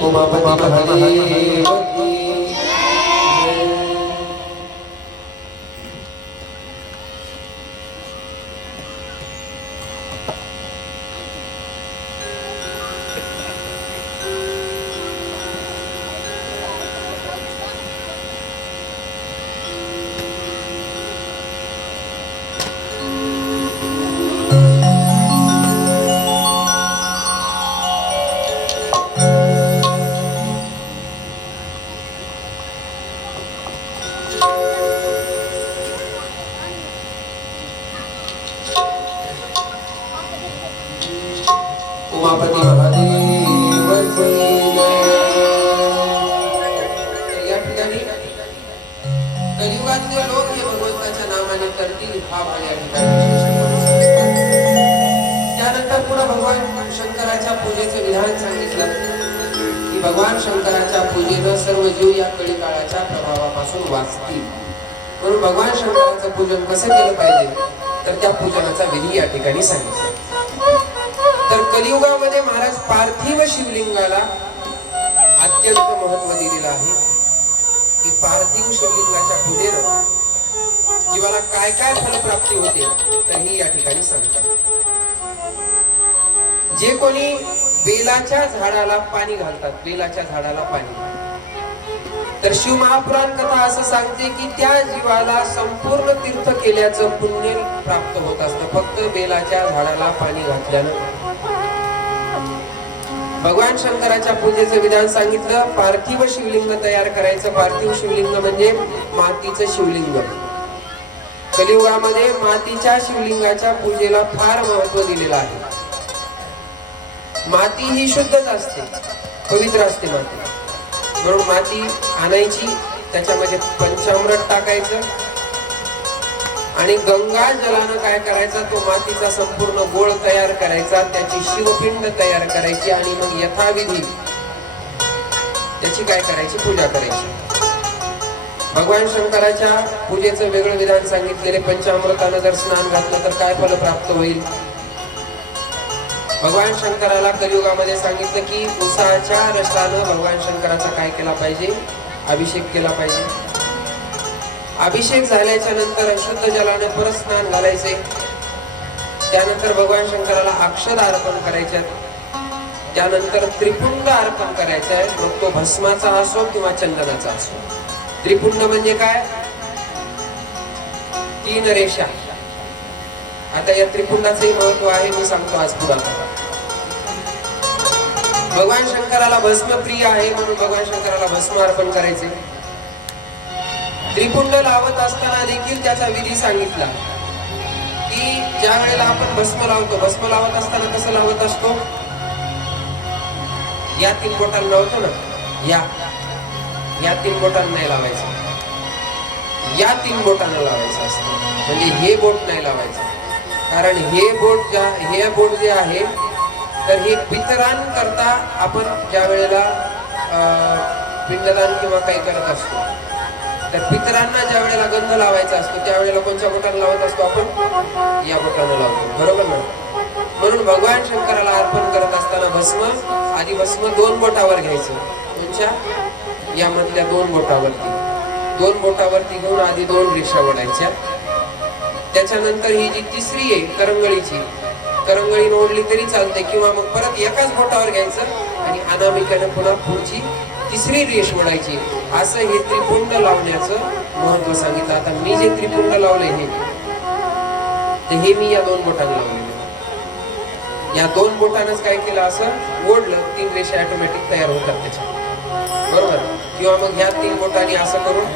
उमापती महादेव की उमापती महादेव की या ठिकाणी कलियुगातले लोक हे भगवंताच्या नामाने करतील हा भाग या ठिकाणी त्यानंतर पुन्हा भगवान शंकराच्या पूजेचे विधान सांगितलं की भगवान शंकराच्या पूजेनं सर्व जीव या कळी काळाच्या प्रभावापासून वाचतील म्हणून भगवान शंकराचं पूजन कसं केलं पाहिजे तर त्या पूजनाचा विधी या ठिकाणी सांगितला तर कलियुगामध्ये महाराज पार्थिव शिवलिंगाला अत्यंत महत्व दिलेलं आहे की पार्थिव शिवलिंगाच्या पूजेनं जीवाला काय काय फलप्राप्ती होते तर ही या ठिकाणी सांगतात जे कोणी बेलाच्या झाडाला पाणी घालतात बेलाच्या झाडाला पाणी तर शिव महापुराण कथा असं सांगते की त्या जीवाला संपूर्ण तीर्थ केल्याचं पुण्य प्राप्त होत असतं फक्त बेलाच्या झाडाला पाणी घातल्यानं भगवान शंकराच्या पूजेचं विधान सांगितलं पार्थिव शिवलिंग तयार करायचं पार्थिव शिवलिंग म्हणजे मातीचं शिवलिंग कलियुगामध्ये मातीच्या शिवलिंगाच्या पूजेला फार महत्व दिलेलं आहे माती ही शुद्धच असते पवित्र असते माती म्हणून माती आणायची त्याच्यामध्ये पंचामृत टाकायचं आणि गंगा जलानं काय करायचा तो मातीचा संपूर्ण गोळ तयार करायचा त्याची शिवपिंड तयार करायची आणि मग यथाविधी त्याची काय करायची पूजा करायची भगवान शंकराच्या पूजेचं वेगळं विधान सांगितलेले पंचामृतानं जर स्नान घातलं तर काय फल प्राप्त होईल भगवान शंकराला कलियुगामध्ये सांगितलं की उसाच्या रसानं भगवान शंकराचा काय केला पाहिजे अभिषेक केला पाहिजे अभिषेक झाल्याच्या नंतर अशुद्ध जलाने परत स्नान घालायचे त्यानंतर भगवान शंकराला अक्षदा अर्पण करायच्या त्यानंतर त्रिपुंड अर्पण करायचा आहे मग तो भस्माचा असो किंवा चंदनाचा असो त्रिपुंड म्हणजे काय 3 रेषा आता या त्रिपुंडाचंही महत्व आहे मी सांगतो आज पुढे भगवान शंकराला भस्म प्रिय आहे म्हणून भगवान शंकराला भस्म अर्पण करायचे त्रिपुंड लावत असताना देखील त्याचा विधी सांगितला की ज्या वेळेला आपण भस्म लावत असताना कसं लावत असतो या 3 बोटांना लावतो ना या 3 बोटांना नाही लावायचं या 3 बोटांना लावायचं असतं म्हणजे हे बोट नाही लावायचं कारण हे बोट जे आहे तर हे पितरांकरता आपण ज्या वेळेला पिंडदान किंवा काही करत असतो तर पितरांना ज्या वेळेला गंध लावायचा असतो त्यावेळेला कोणत्या बोटाने लावत असतो आपण या बोटाने लावतो बरोबर ना म्हणून भगवान शंकराला अर्पण करत असताना भस्म 2 बोटावर घ्यायचं कोणच्या यामधल्या 2 बोटावरती घेऊन आधी 2 रेषा ओढायच्या त्याच्यानंतर ही जी तिसरी आहे करंगळी ओढली तरी चालते किंवा मग परत एकाच बोटावर घ्यायचं आणि अनामिकाने पुन्हा पुढची तिसरी रेष ओढायची असं हे त्रिपुंड लावण्याचं महत्व सांगितलं आता मी जे त्रिपुंड लावले हे मी या 2 बोटांना लावलेले या 2 बोटांनाच काय केलं असं ओढलं 3 रेषा ऑटोमॅटिक तयार होतात त्याच्या बरोबर किंवा मग ह्या 3 बोटांनी असं करून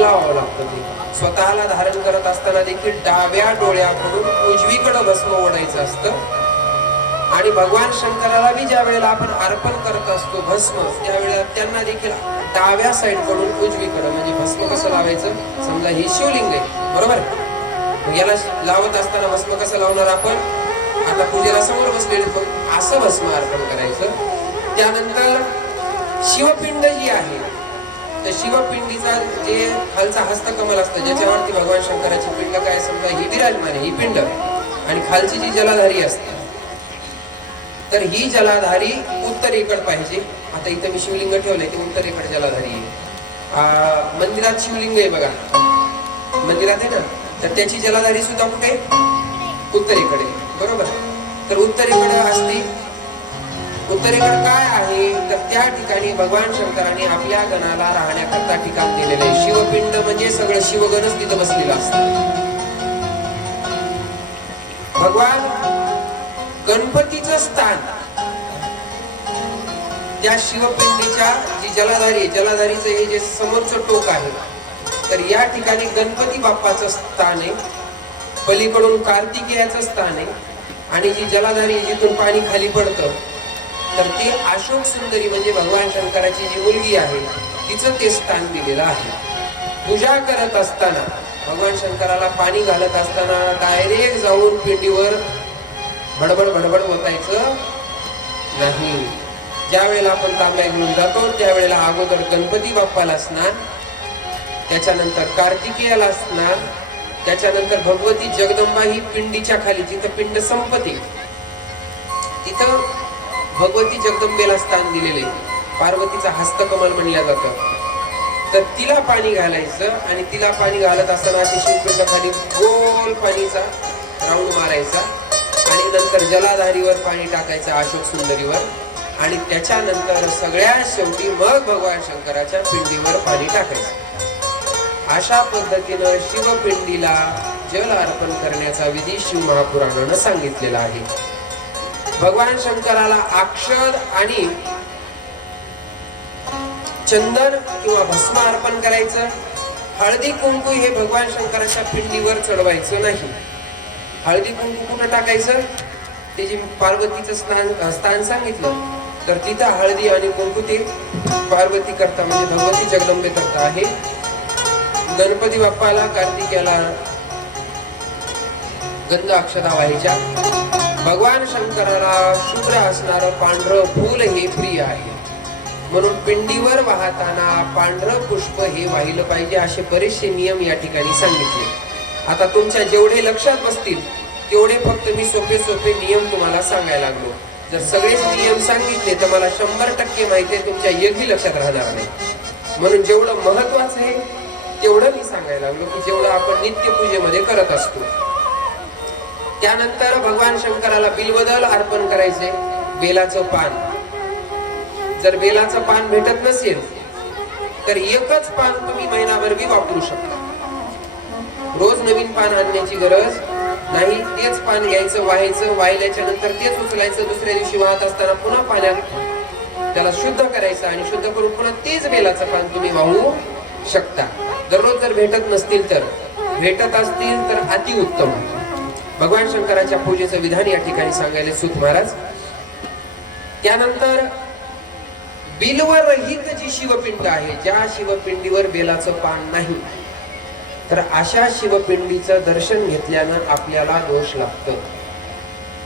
लावावं लागतं ते स्वतःला धारण करत असताना देखील डाव्या डोळ्याकडून उजवीकडे भस्म ओढायचं असतं आणि भगवान शंकराला बी ज्या वेळेला आपण अर्पण करत असतो भस्म त्यावेळेला त्यांना देखील डाव्या साइड कडून उजवीकडे म्हणजे भस्म कसं लावायचं समजा हे शिवलिंग आहे बरोबर याला लावत असताना भस्म कसं लावणार आपण आता पूजेला समोर बसलेले असं भस्म अर्पण करायचं त्यानंतर शिवपिंड जी आहे तर शिवपिंडीचा जे खालचा हस्तकमल असतं ज्याच्यावरती भगवान शंकराची पिंड काय समजा ही विराजमान आहे ही पिंड आणि खालची जी जलाधारी असते तर ही जलाधारी उत्तरेकडे पाहिजे आता इथं मी शिवलिंग ठेवलंय ते उत्तरेकडे जलाधारी आहे. मंदिरात शिवलिंग आहे बघा, मंदिरात आहे ना, तर त्याची जलाधारी सुद्धा कुठे? उत्तरेकडे, बरोबर. तर उत्तरेकडे असते. उत्तरेकडे काय आहे तर त्या ठिकाणी भगवान शंकराने आपल्या गणाला राहण्याकरता ठिकाण दिलेलं आहे. शिवपिंड म्हणजे सगळं शिवगणच तिथं बसलेलं असतं. भगवान गणपतीचं स्थान त्या शिवपिंडीच्या जी जलाधारीचं हे जे समोरचं टोक आहे, तर या ठिकाणी गणपती बाप्पाचं स्थान आहे. पलीकडून कार्तिकेयाचं स्थान आहे. आणि जी जलाधारी जिथून पाणी खाली पडतं तर ती अशोक सुंदरी म्हणजे भगवान शंकराची जी मुलगी आहे तिचं ते स्थान दिलेलं आहे. पूजा करत असताना भगवान शंकराला पाणी घालत असताना डायरेक्ट जाऊन पिंडीवर बडबड बडबड ओतायचं नाही. ज्या वेळेला आपण तांब्या घेऊन जातो त्यावेळेला अगोदर गणपती बाप्पाला स्नान, त्याच्यानंतर कार्तिकेयाला स्नान, त्याच्यानंतर भगवती जगदंबा ही पिंडीच्या खाली जिथं पिंड संपते तिथं भगवती जगदंबेला स्थान दिलेले. पार्वतीचा हस्तकमल म्हणलं जातं. तर तिला पाणी घालायचं आणि तिला पाणी घालत असताना ते शिवपिंड खाली गोल पाणीचा राऊंड मारायचा आणि नंतर जलाधारीवर पाणी टाकायचं अशोक सुंदरीवर आणि त्याच्यानंतर सगळ्यात शेवटी मग भगवान शंकराच्या पिंडीवर पाणी टाकायचं. अशा पद्धतीनं शिवपिंडीला जल अर्पण करण्याचा विधी शिव महापुराणानं सांगितलेला आहे. भगवान शंकराला अक्षर आणि चंदन किंवा भस्म अर्पण करायचं. हळदी कुंकू हे भगवान शंकराच्या पिंडीवर चढवायचं नाही. हळदी कुंकू कुठं टाकायचं? ते जे पार्वतीचं स्थान सांगितलं तर तिथं हळदी आणि कुंकू ते पार्वती करता म्हणजे भगवती जगदंबे करता आहे. गणपती बाप्पाला कार्तिकेयाला गंध अक्षता व्हायच्या. भगवान शंकराला शुभ्र असणारं पांढरं फूल हे प्रिय आहे म्हणून पिंडीवर वाहताना पांढरं पुष्प हे वाहिलं पाहिजे असे बरेचसे नियम या ठिकाणी सांगितले. आता तुमच्या जेवढे लक्षात बसतील तेवढे फक्त मी सोपे सोपे नियम तुम्हाला सांगायला लागलो. जर सगळेच नियम सांगितले तर मला 100% माहिती आहे तुमच्या एकही लक्षात राहणार नाही. म्हणून जेवढं महत्वाचं आहे तेवढं मी सांगायला लागलो की जेवढं आपण नित्यपूजेमध्ये करत असतो. त्यानंतर भगवान शंकराला बिल्वदल अर्पण करायचे. बेलाचं पान, जर बेलाचं पान भेटत नसेल तर एकच पान तुम्ही महिनाभर बी वापरू शकता. रोज नवीन पान आणण्याची गरज नाही. तेच पान घ्यायचं, वाहायचं, वाहिल्याच्या नंतर तेच उचलायचं. दुसऱ्या दिवशी वाहत असताना पुन्हा पाण्यात त्याला शुद्ध करायचं आणि शुद्ध करून पुन्हा तेच बेलाचं पान तुम्ही वाहू शकता. दररोज जर भेटत नसतील तर, भेटत असतील तर अतिउत्तम. भगवान शंकराच्या पूजेचं विधान या ठिकाणी सांगायले सूत महाराज. त्यानंतर बिल्वरहित जी शिवपिंड आहे, ज्या शिवपिंडीवर बेलाचं पान नाही, तर अशा शिवपिंडीचं दर्शन घेतल्यानं आपल्याला दोष लागतं.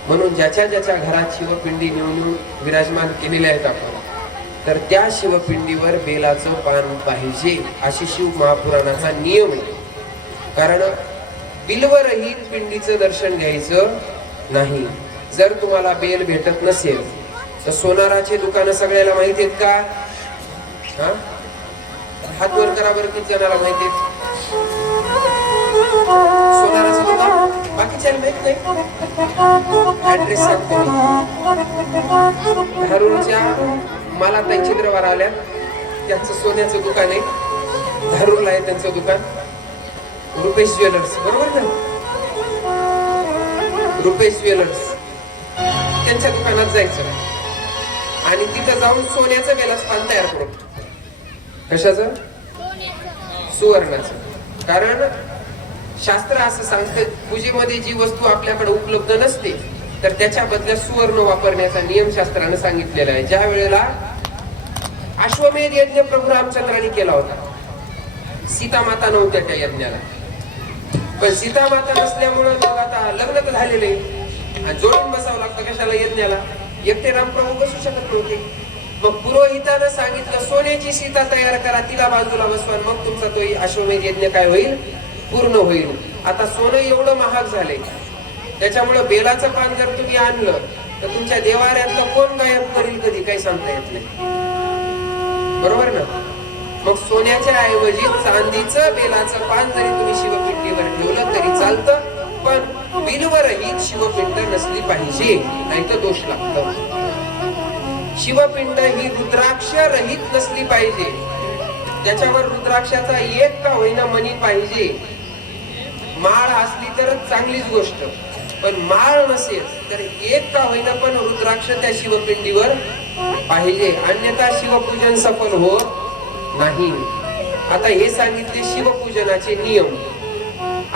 म्हणून ज्याच्या ज्याच्या घरात शिवपिंडी नेऊन विराजमान केलेल्या आहेत आपण, तर त्या शिवपिंडीवर बेलाचं पान पाहिजे अशी शिव महापुराणाचा नियम आहे. कारण बिल्वरहित पिंडीचं दर्शन घ्यायचं नाही. जर तुम्हाला बेल भेटत नसेल तर सोनाराचे दुकानं सगळ्याला माहिती आहेत का? हात वर करा बरं, किती जणाला माहिती आहेत सोनाराचं दुकान? बाकीच्याला माहित नाही. ऍड्रेस सांगतो मी. धारूरच्या मला ताई चित्रवार आल्या, त्यांचं सोन्याचं दुकान आहे. धारूरला आहे त्यांचं दुकान, रुपेश ज्वेलर्स, बरोबर ना? रुपेश ज्वेलर्स, त्यांच्या दुकानात जायचं आणि तिथं जाऊन सोन्याचं बेलाचं पान तयार करू. कशाचं? सुवर्णाचं. कारण शास्त्र असं सांगतं पूजेमध्ये जी वस्तू आपल्याकडे उपलब्ध नसते तर त्याच्या बदल्यात सुवर्ण वापरण्याचा नियम शास्त्राने सांगितलेला आहे. ज्या वेळेला अश्वमेध यज्ञ प्रभू रामचंद्रांनी केला होता, सीता माता नव्हत्या त्या यज्ञाला. पण सीता माता नसल्यामुळं मग आता लग्न तर झालेले आणि जोडून बसावं लागतं कशाला यज्ञाला. एकटे रामप्रभू बसू शकत नव्हते. मग पुरोहितानं सांगितलं सोन्याची सीता तयार करा, तिला बाजूला बसवा, मग तुमचा तो अश्वमेध यज्ञ काय होईल? पूर्ण होईल. आता सोनं एवढं महाग झालंय त्याच्यामुळे बेलाचं पान जर तुम्ही आणलं तर तुमच्या देवाऱ्यातलं कोण गायब करील कधी काही सांगता येत नाही. बरोबर ना? मग सोन्याच्या ऐवजी चांदीचं बेलाचं पान जरी तुम्ही शिवपिंडीवर ठेवलं तरी चालतं, पण बिलवरही शिवपिंड नसली पाहिजे, नाही तर दोष लागतो. शिवपिंड ही रुद्राक्ष रहित नसली पाहिजे, त्याच्यावर रुद्राक्षाचा एक का होईना मणी पाहिजे. माळ असली तर चांगलीच गोष्ट, पण माळ नसेल तर एक का होईना पण रुद्राक्ष त्या शिवपिंडीवर पाहिजे, अन्यथा शिवपूजन सफल होत नाही. आता हे सांगितले शिवपूजनाचे नियम.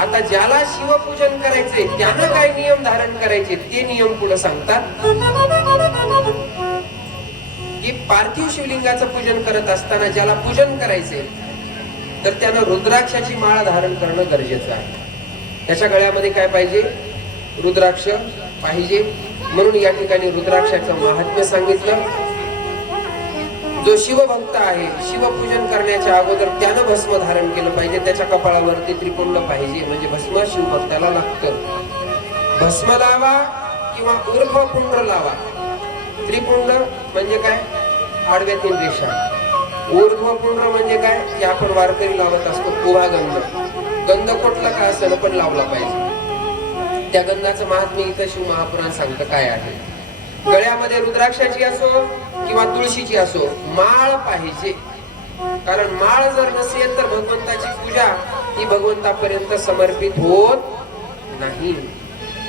आता ज्याला शिवपूजन करायचे त्यानं काय नियम धारण करायचे ते नियम पुढे सांगतात की पार्थिव शिवलिंगाचं पूजन करत असताना ज्याला पूजन करायचे तर त्यानं रुद्राक्षाची माळ धारण करणं गरजेचं आहे. त्याच्या गळ्यामध्ये काय पाहिजे? रुद्राक्ष पाहिजे. म्हणून या ठिकाणी रुद्राक्षाचं महात्म्य सांगितलं. जो शिवभक्त आहे, शिवपूजन करण्याच्या अगोदर त्यानं भस्म धारण केलं पाहिजे. त्याच्या कपाळावरती त्रिपुंड पाहिजे, म्हणजे भस्म शिवभक्ताला लागतं. भस्म लावा किंवा ऊर्ध्व पुंड लावा. त्रिपुंड म्हणजे काय? आडव्या 3 रेषा. ऊर्ध्व पुंड म्हणजे काय? की आपण वारकरी लावत असतो उभा गंध. गंध कुठला का असेल पण लावला पाहिजे. त्या गंधाचं महात्म्य इथं शिव महापुराण सांगतं काय आहे. गळ्यामध्ये रुद्राक्षाची असो किंवा तुळशीची असो माळ पाहिजे. कारण माळ जर नसेल तर भगवंताची पूजा ही भगवंतापर्यंत समर्पित होत नाही.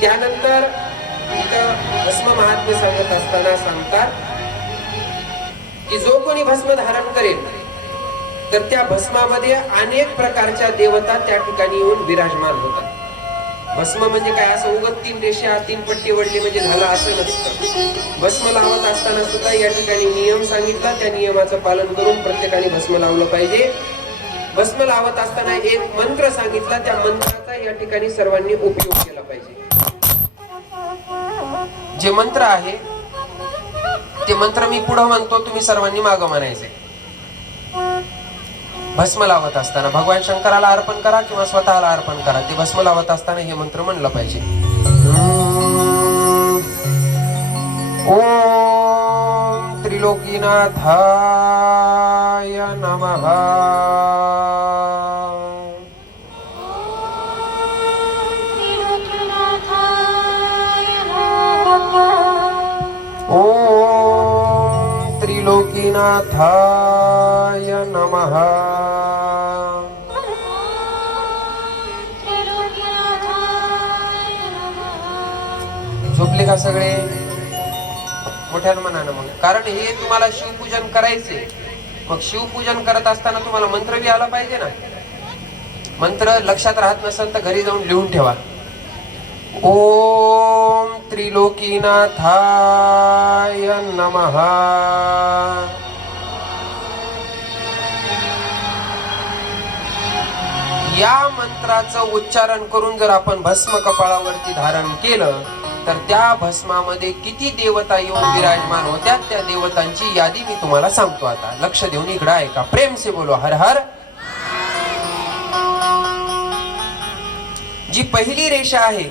त्यानंतर इथं भस्म महात्म्य सांगत असताना सांगतात की जो कोणी भस्म धारण करेल तर त्या भस्मामध्ये अनेक प्रकारच्या देवता त्या ठिकाणी येऊन विराजमान होतात. भस्म म्हणजे काय? असं उगत 3 रेषा 3 पट्टी वडली म्हणजे झालं असं नसतं. भस्म लावत असताना सुद्धा या ठिकाणी नियम सांगितला. त्या नियमाचं पालन करून प्रत्येकाने भस्म लावलं पाहिजे. भस्म लावत असताना एक मंत्र सांगितला. त्या मंत्राचा या ठिकाणी सर्वांनी उपयोग केला पाहिजे. जे मंत्र आहे ते मंत्र मी पुढे म्हणतो, तुम्ही सर्वांनी मागं म्हणायचे. भस्म लावत असताना भगवान शंकराला अर्पण करा किंवा स्वतःला अर्पण करा. ते भस्म लावत असताना हे मंत्र म्हणलं पाहिजे. ओम त्रिलोकीनाथाय नमः. ओम त्रिलोकीनाथाय नमः. झोपले का सगळे? मोठ्यानं म्हणा ना मग. कारण हे तुम्हाला शिवपूजन करायचे. मग शिवपूजन करत असताना तुम्हाला मंत्र बी आला पाहिजे ना. मंत्र लक्षात राहत नसेल तर घरी जाऊन लिहून ठेवा. ओम त्रिलोकीनाथाय नमः. या मंत्राचं उच्चारण करून जर आपण भस्म कपाळावरती धारण केलं तर त्या भस्मामध्ये किती देवता येऊन विराजमान होत्या त्या देवतांची यादी मी तुम्हाला सांगतो. आता लक्ष देऊन इकडे ऐका. प्रेम से बोलो हर हर. जी पहिली रेषा आहे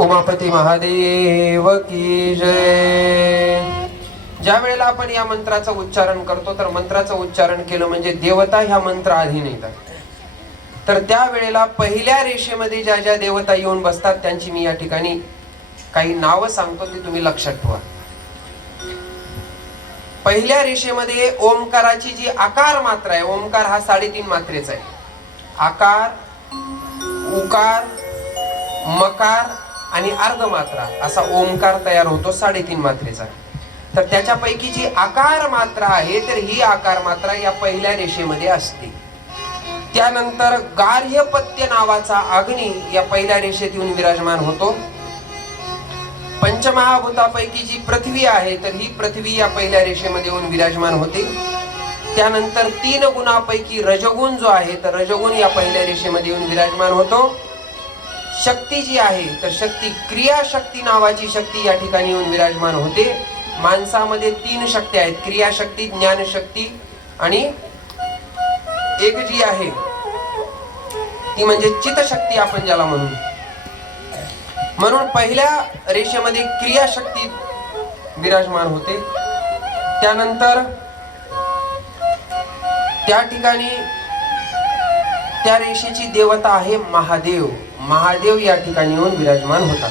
उमापती महादेव की जय. ज्या वेळेला आपण या मंत्राचं उच्चारण करतो तर मंत्राचं उच्चारण केलं म्हणजे देवता ह्या मंत्र अधीन येतात. तर त्या वेळेला पहिल्या रेषेमध्ये ज्या ज्या देवता येऊन बसतात त्यांची मी या ठिकाणी काही नावं सांगतो, ते तुम्ही लक्षात ठेवा. पहिल्या रेषेमध्ये ओमकाराची जी आकार मात्रा आहे, ओमकार हा 3.5 मात्रेचा आहे. आकार, उकार, मकार आणि अर्धमात्रा असा ओंकार तयार होतो 3.5 मात्रेचा. तर त्याच्यापैकी जी आकार मात्रा आहे तर ही आकार मात्रा या पहिल्या रेषेमध्ये असते. त्यानंतर गार्हपत्य नावाचा अग्नी या पहिल्या रेषेत येऊन विराजमान होतो. पंचमहाभूतापैकी जी पृथ्वी आहे तर ही पृथ्वी या पहिल्या रेषेमध्ये येऊन विराजमान होते. त्यानंतर 3 गुणापैकी रजगुण जो आहे तर रजगुण या पहिल्या रेषेमध्ये येऊन विराजमान होतो. शक्ती जी आहे तर शक्ती क्रियाशक्ती नावाची शक्ती या ठिकाणी येऊन विराजमान होते. माणसामध्ये 3 शक्ती आहेत, क्रियाशक्ती, ज्ञानशक्ती आणि एक जी आहे ती म्हणजे चित्तशक्ती आपण ज्याला म्हणू. म्हणून पहिल्या रेषेमध्ये क्रियाशक्ती विराजमान होते. त्यानंतर त्या ठिकाणी त्या रेषेची देवता आहे महादेव. महादेव या ठिकाणी येऊन विराजमान होतात.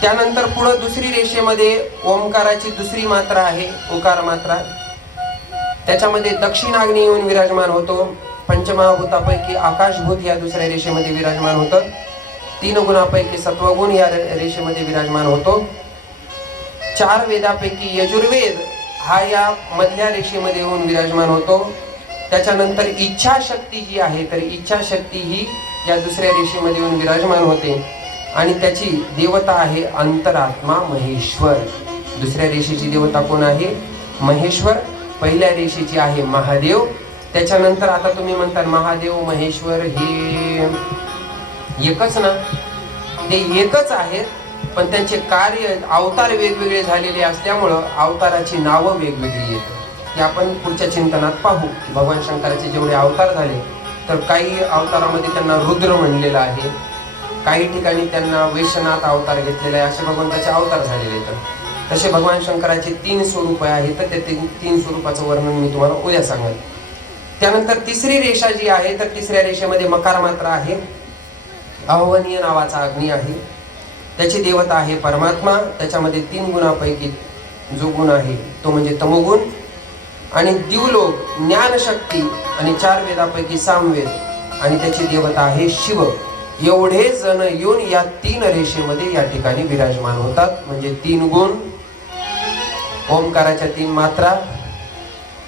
त्यानंतर पुढे दुसरी रेषेमध्ये ओंकाराची दुसरी मात्रा आहे, ओकार मात्रा. त्याच्यामध्ये दक्षिणाग्नी येऊन विराजमान होतो. पंचमहाभूतापैकी आकाशभूत या दुसऱ्या रेषेमध्ये विराजमान होतं. 3 गुणापैकी सत्वगुण या रेषेमध्ये विराजमान होतो. 4 वेदापैकी यजुर्वेद हा या मधल्या रेषेमध्ये येऊन विराजमान होतो. त्याच्यानंतर इच्छाशक्ती जी आहे तर इच्छाशक्ती ही या दुसऱ्या रेषेमध्ये येऊन विराजमान होते आणि त्याची देवता आहे अंतरात्मा महेश्वर. दुसऱ्या रेषेची देवता कोण आहे? महेश्वर. पहिल्या रेषेची आहे महादेव. त्याच्यानंतर आता तुम्ही म्हणता महादेव महेश्वर हे एकच ना? ते एकच आहेत, पण त्यांचे कार्य अवतार वेगवेगळे झालेले असल्यामुळं अवताराची नावं वेगवेगळी येतात. ते आपण पुढच्या चिंतनात पाहू. भगवान शंकराचे जेवढे अवतार झाले तर काही अवतारामध्ये त्यांना रुद्र म्हणलेलं आहे, काही ठिकाणी त्यांना वैश्यनाथ अवतार घेतलेला आहे, असे भगवंताचे अवतार झालेले आहेत. तसे भगवान शंकराचे 3 स्वरूप आहेत, तर ते 3 स्वरूपाचं वर्णन मी तुम्हाला उद्या सांगेन. त्यानंतर तिसरी रेषा जी आहे तर तिसऱ्या रेषेमध्ये मकार मात्रा आहे. अहवनीय नावाचा अग्नी आहे. त्याची देवता आहे परमात्मा. त्याच्यामध्ये 3 गुणापैकी जो गुण आहे तो म्हणजे तमोगुण. आणि दिवलोक, ज्ञानशक्ती आणि 4 वेदापैकी सामवेद आणि त्याची देवता आहे शिव. एवढे जण येऊन या 3 रेषेमध्ये या ठिकाणी विराजमान होतात. म्हणजे 3 गुण, ओंकाराच्या 3 मात्रा,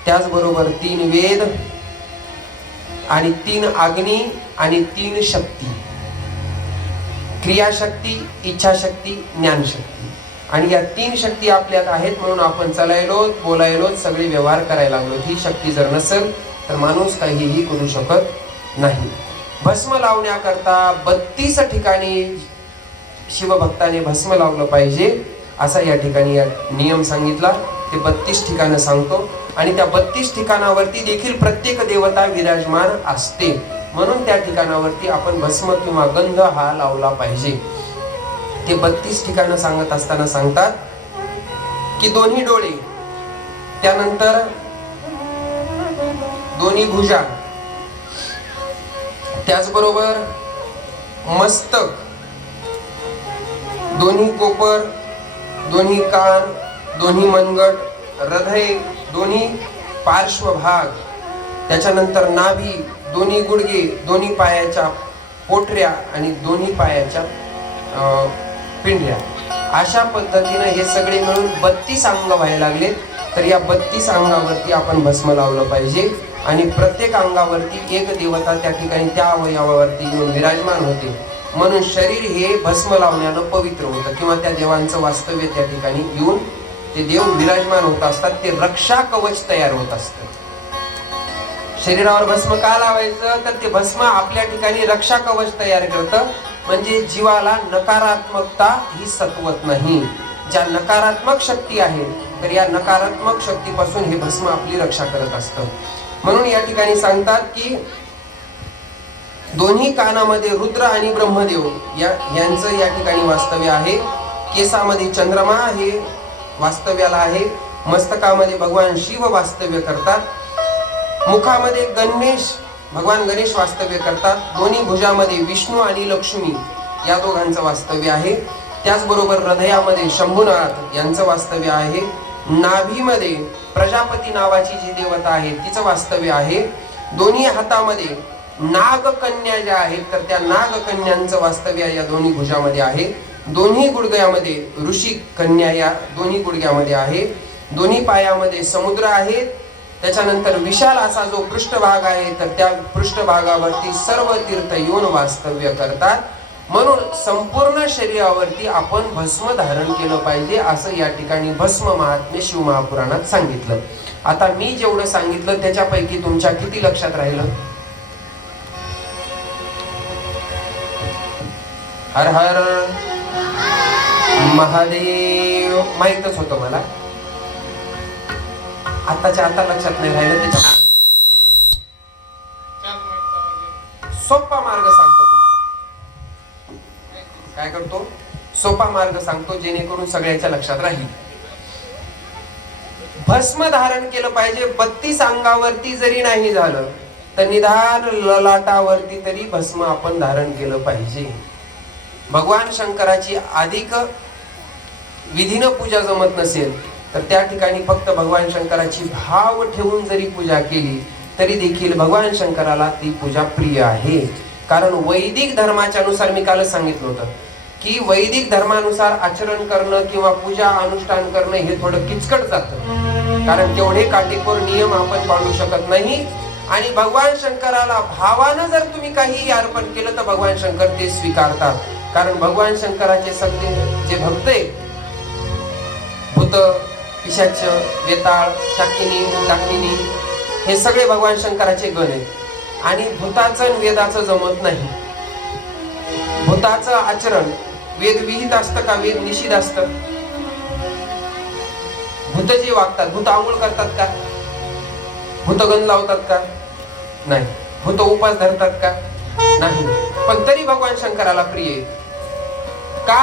त्याचबरोबर 3 वेद आणि 3 अग्नी आणि 3 शक्ती, क्रियाशक्ती, इच्छाशक्ती, ज्ञानशक्ती. आणि या 3 शक्ती आपल्यात आहेत म्हणून आपण चालायलो, बोलायलो, सगळे व्यवहार करायला लागलो. ही शक्ती जर नसेल तर माणूस काहीही करू शकत नाही. भस्म लावण्याकरता 32 ठिकाणी शिवभक्ताने भस्म लावलं पाहिजे असा या ठिकाणी नियम सांगितला. ते 32 ठिकाणं सांगतो आणि त्या 32 ठिकाणावरती देखील प्रत्येक देवता विराजमान असते. म्हणून त्या ठिकाणावरती आपण भस्म किंवा गंध हा लावला पाहिजे. ते 32 ठिकाणं सांगत असताना सांगतात की दोन्ही डोळे, त्यानंतर दोन्ही भुजा, त्याचबरोबर मस्तक, दोन्ही कोपर, दोन्ही कान, दोन्ही मनगट, हृदय, दोन्ही पार्श्वभाग, त्याच्यानंतर नाभी, दोन्ही गुडघे, दोन्ही पायाच्या पोटऱ्या आणि दोन्ही पायाच्या पिंढऱ्या, अशा पद्धतीने हे सगळे मिळून 32 अंग व्हायला लागले. तर या 32 अंगावरती आपण भस्म लावलं पाहिजे आणि प्रत्येक अंगावरती एक देवता त्या ठिकाणी त्या अवयवावरती येऊन विराजमान होते. म्हणून शरीर हे भस्म लावण्यानं पवित्र होतं किंवा त्या देवांचं वास्तव्य त्या ठिकाणी येऊन ते देव विराजमान होत असतात. ते रक्षा कवच तयार होत असतं. शरीरावर भस्म का लावायचं तर ते भस्म आपल्या ठिकाणी रक्षा कवच तयार करतं. म्हणजे जीवाला नकारात्मकता ही सतवत नाही. ज्या नकारात्मक शक्ती आहेत तर या नकारात्मक शक्तीपासून हे भस्म आपली रक्षा करत असतं. म्हणून या ठिकाणी सांगतात की दोन्ही कानामध्ये रुद्र आणि ब्रह्मदेव यांचं या ठिकाणी वास्तव्य आहे. केसामध्ये चंद्रमा हे वास्तव्याला आहे. मस्तकामध्ये भगवान शिव वास्तव्य करतात. मुखामध्ये भगवान गणेश वास्तव्य करतात. दोन्ही भुजामध्ये विष्णू आणि लक्ष्मी या दोघांचं वास्तव्य आहे. त्याचबरोबर हृदयामध्ये शंभुनाथ यांचं वास्तव्य आहे. नाभीमध्ये प्रजापती नावाची जी देवता आहे तिचं वास्तव्य आहे. दोन्ही हातामध्ये नागकन्या ज्या आहेत तर त्या नागकन्यांचं वास्तव्य या दोन्ही भुजामध्ये आहे. दोन्ही गुडघ्यामध्ये ऋषी कन्या या दोन्ही गुडघ्यामध्ये आहे. दोन्ही पायामध्ये समुद्र आहे. त्याच्यानंतर विशाल असा जो पृष्ठभाग आहे तर त्या पृष्ठभागावरती सर्व तीर्थ येऊन वास्तव्य करतात. म्हणून संपूर्ण शरीरावरती आपण भस्म धारण केलं पाहिजे असं या ठिकाणी भस्म महात्म्य शिव महापुराणात सांगितलं. आता मी जेवढं सांगितलं त्याच्यापैकी तुमच्या किती लक्षात राहिलं? हर हर महादेव माहीतच होतं मला, आताच्या आता लक्षात नाही राहिलं. त्याच्या सोपा मार्ग सांगतो तुम्हाला. काय करतो? सोपा मार्ग सांगतो जेणेकरून सगळ्याच्या लक्षात राहील. भस्म धारण केलं पाहिजे. 32 अंगावरती जरी नाही झालं तर निदान ललाटावरती तरी भस्म आपण धारण केलं पाहिजे. भगवान शंकराची अधिक विधीनं पूजा जमत नसेल तर त्या ठिकाणी फक्त भगवान शंकराची भाव ठेवून जरी पूजा केली तरी देखील भगवान शंकराला ती पूजा प्रिय आहे. कारण वैदिक धर्माच्या अनुसार मी कालच सांगितलं होतं की वैदिक धर्मानुसार आचरण करणं किंवा पूजा अनुष्ठान करणं हे थोडं किचकट जातं. कारण तेवढे काटेकोर नियम आपण पाळू शकत नाही. आणि भगवान शंकराला भावानं जर तुम्ही काही अर्पण केलं तर भगवान शंकर ते स्वीकारतात. कारण भगवान शंकराचे सगळे जे भक्त आहेत, भूत, पिशाच, वेताळ, शाकिनी, दाकिनी हे सगळे भगवान शंकराचे गण आहेत. आणि भूताचं वेदाचं जमत नाही. भूताचं आचरण वेद विहित असतं का वेद निषिद्ध असतं? भूत जे वागतात, भूत आंघोळ करतात का? भूतगंध लावतात का? नाही. भूत उपास धरतात का? नाही. पण तरी भगवान शंकराला प्रिय आहे. का?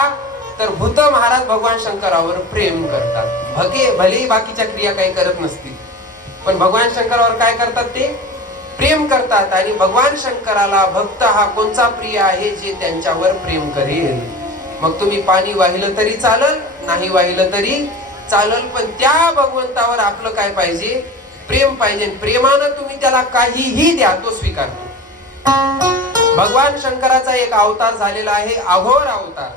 तर भूत महाराज भगवान शंकरावर प्रेम करतात. भले बाकीच्या क्रिया काही करत नसतील पण भगवान शंकरावर काय करतात? ते प्रेम करतात. आणि भगवान शंकराला भक्त हा कोणचा प्रिय आहे? जे त्यांच्यावर प्रेम करेल. मग तुम्ही पाणी वाहिलं तरी चालल, नाही वाहिलं तरी चालल, पण त्या भगवंतावर आपलं काय पाहिजे? प्रेम पाहिजे. प्रेमानं तुम्ही त्याला काहीही द्या, तो स्वीकारतो. भगवान शंकराचा एक अवतार झालेला आहे, अघोर अवतार.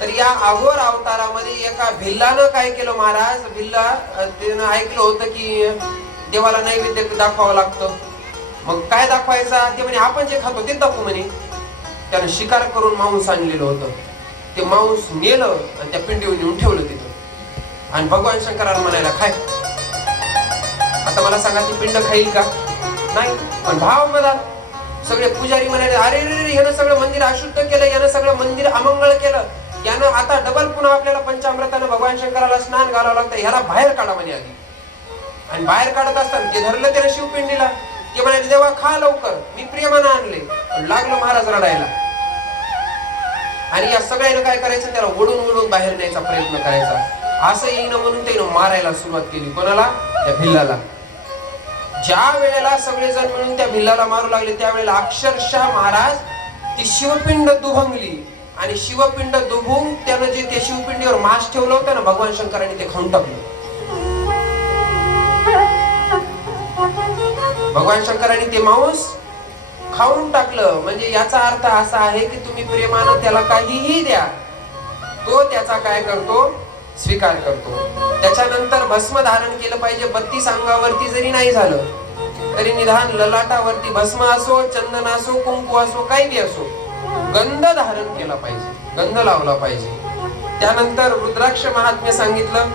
तर या अघोर अवतारामध्ये एका भिल्लानं काय केलं महाराज? भिल्ला त्यानं ऐकलं होतं की देवाला नैवेद्य दाखवावं लागतं. मग काय दाखवायचा? ते म्हणे आपण जे खातो ते दाखवू म्हणे. त्यानं शिकार करून मांस आणलेलं होतं. ते मांस नेलं आणि त्या पिंडीवर नेऊन ठेवलं तिथं. आणि भगवान शंकराला म्हणायला खाय. आता मला सांगा ती पिंड खाईल का? नाही. पण भाव मधात सगळे पुजारी म्हणाले अरे रे यानं सगळं मंदिर अशुद्ध केलं, यानं सगळं मंदिर अमंगळ केलं, यानं आता डबल पुन्हा आपल्याला पंचामृतानं भगवान शंकराला स्नान घालावं लागतं, ह्याला बाहेर काढा म्हणे आधी. आणि बाहेर काढत असताना ते धरलं त्याला शिवपिंडीला. ते म्हणाले देवा खा लवकर, मी प्रेमानं आणले. लागलं महाराज रडायला. आणि या सगळ्यानं काय करायचं? त्याला ओढून ओढून बाहेर न्यायचा प्रयत्न करायचा. असं येईन म्हणून त्यानं मारायला सुरुवात केली. कोणाला? त्या भिल्लाला. ज्या वेळेला सगळेजण मिळून त्या भिल्लाला मारू लागले त्यावेळेला अक्षरशः महाराज ती शिवपिंड दुभंगली. आणि शिवपिंड दुभून त्यानं जे त्या शिवपिंडीवर मांस ठेवलं होतं ना, भगवान शंकरांनी ते खाऊन टाकलं. भगवान शंकरांनी ते मांस खाऊन टाकलं. म्हणजे याचा अर्थ असा आहे की तुम्ही प्रेमानं त्याला काहीही द्या, तो त्याचा काय करतो? स्वीकार करतो. त्याच्यानंतर भस्म धारण केलं पाहिजे. 32 अंगावरती जरी नाही झालं तरी निदान ललाटावरती भस्म असो, चंदन असो, कुंकू असो, काही बी असो, गंध धारण केला पाहिजे, गंध लावला पाहिजे. त्यानंतर रुद्राक्ष महात्म्य सांगितलं.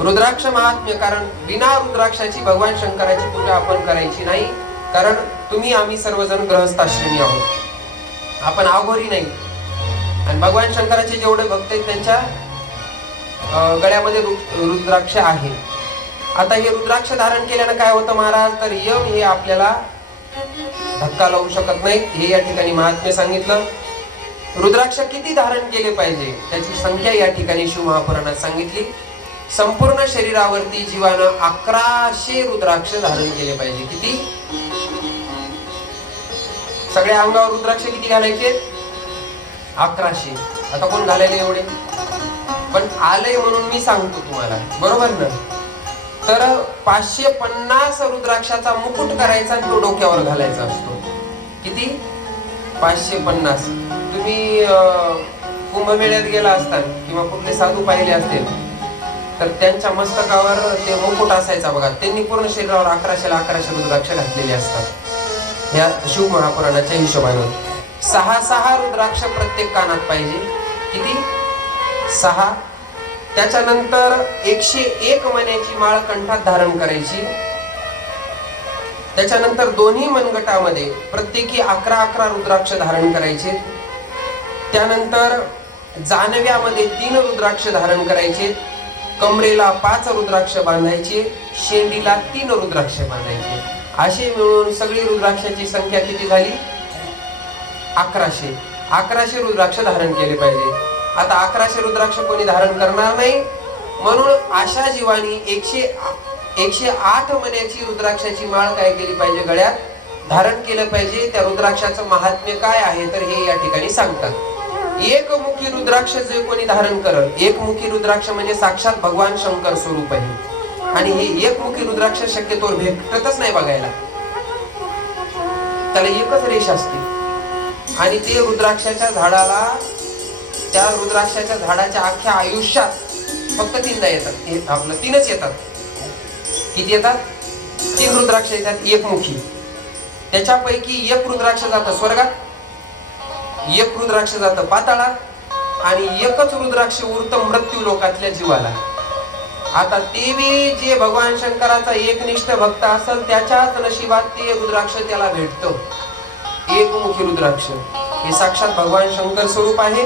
रुद्राक्ष महात्म्य, कारण बिना रुद्राक्षाची भगवान शंकराची पूजा आपण करायची नाही. कारण तुम्ही आम्ही सर्वजण गृहस्थाश्रमी आहोत, आपण अघोरी नाही. आणि भगवान शंकराचे जेवढे भक्त आहेत त्यांच्या गळ्यामध्ये रुद्राक्ष आहे. आता हे रुद्राक्ष धारण केल्यानं काय होतं महाराज? तर यम हे आपल्याला धक्का लावू शकत नाही. हे या ठिकाणी महात्म्य सांगितलं. रुद्राक्ष किती धारण केले पाहिजे त्याची संख्या या ठिकाणी शिव महापुराणात सांगितली. संपूर्ण शरीरावरती जीवानं 1100 रुद्राक्ष धारण केले पाहिजे. किती? सगळ्या अंगावर रुद्राक्ष किती घालायचे? 1100. आता कोण घालायला एवढे? पण आलंय म्हणून मी सांगतो तुम्हाला, बरोबर ना? तर 550 रुद्राक्षाचा मुकुट करायचा आणि तो डोक्यावर घालायचा असतो. किती? 550. तुम्ही कुंभमेळ्यात गेला असताल किंवा कुठले साधू पाहिले असतील तर त्यांच्या मस्तकावर ते मुकुट असायचा बघा. त्यांनी पूर्ण शरीरावर 1100 रुद्राक्ष घातलेले असतात या शिव महापुराणाच्या हिशोबाने. 6 रुद्राक्ष प्रत्येक कानात पाहिजे. किती? 6. त्याच्यानंतर 101 मण्याची माळ कंठात धारण करायची. त्याच्यानंतर दोन्ही मनगटामध्ये प्रत्येकी 11 रुद्राक्ष धारण करायचे. त्यानंतर जानव्यामध्ये 3 रुद्राक्ष धारण करायचे. कमरेला 5 रुद्राक्ष बांधायचे. शेंडीला 3 रुद्राक्ष बांधायचे. असे मिळून सगळी रुद्राक्षाची संख्या किती झाली? 1100 रुद्राक्ष धारण केले पाहिजे. आता 1100 रुद्राक्ष कोणी धारण करणार नाही, म्हणून अशा जीवानी 108 मण्याची रुद्राक्षाची माळ काय केली पाहिजे? गळ्यात धारण केलं पाहिजे. त्या रुद्राक्षाचं महात्म्य काय आहे तर हे या ठिकाणी सांगतात. एकमुखी रुद्राक्ष जे कोणी धारण करल, एकमुखी रुद्राक्ष म्हणजे साक्षात भगवान शंकर स्वरूप आहे. आणि हे एकमुखी रुद्राक्ष शक्यतोवर भेटतच नाही बघायला. त्याला एकच रेष असते आणि ते रुद्राक्षाच्या झाडाला, त्या रुद्राक्षाच्या झाडाच्या अख्ख्या आयुष्यात फक्त 3दा येतात. आपलं 3च येतात. किती येतात? 3 रुद्राक्ष येतात एकमुखी. त्याच्यापैकी एक रुद्राक्ष जातं स्वर्गात, एक रुद्राक्ष जातं पाताळात आणि एकच रुद्राक्ष उरतं मृत्यू लोकातल्या जीवाला. आता ते बी जे भगवान शंकराचा एकनिष्ठ भक्त असेल त्याच्याच नशिबात ते रुद्राक्ष त्याला भेटतं. एकमुखी रुद्राक्ष हे साक्षात भगवान शंकर स्वरूप आहे.